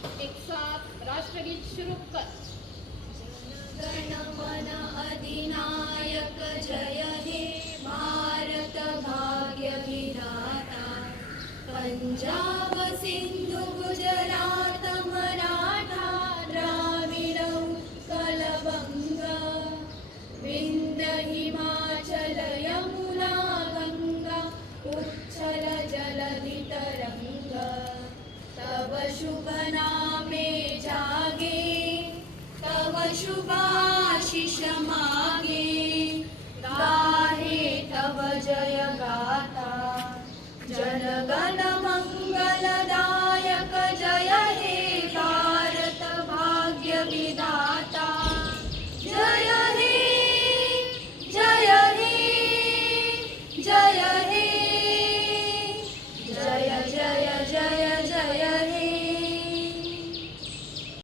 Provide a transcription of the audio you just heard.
एक साथ राष्ट्रगीत शुरू कर. गणमन अधिनायक जय हे भारत भाग्य विधाता. पंजाब सिंधु गुजरात मराठा द्राविड उत्कल बंग. विंध्य हिमाचल यमुना गंगा उच्छल जलधि तरंग. तव शुभ नामे जागे तव शुभाशिष मागे. गाहे तव जय गाथा जनगण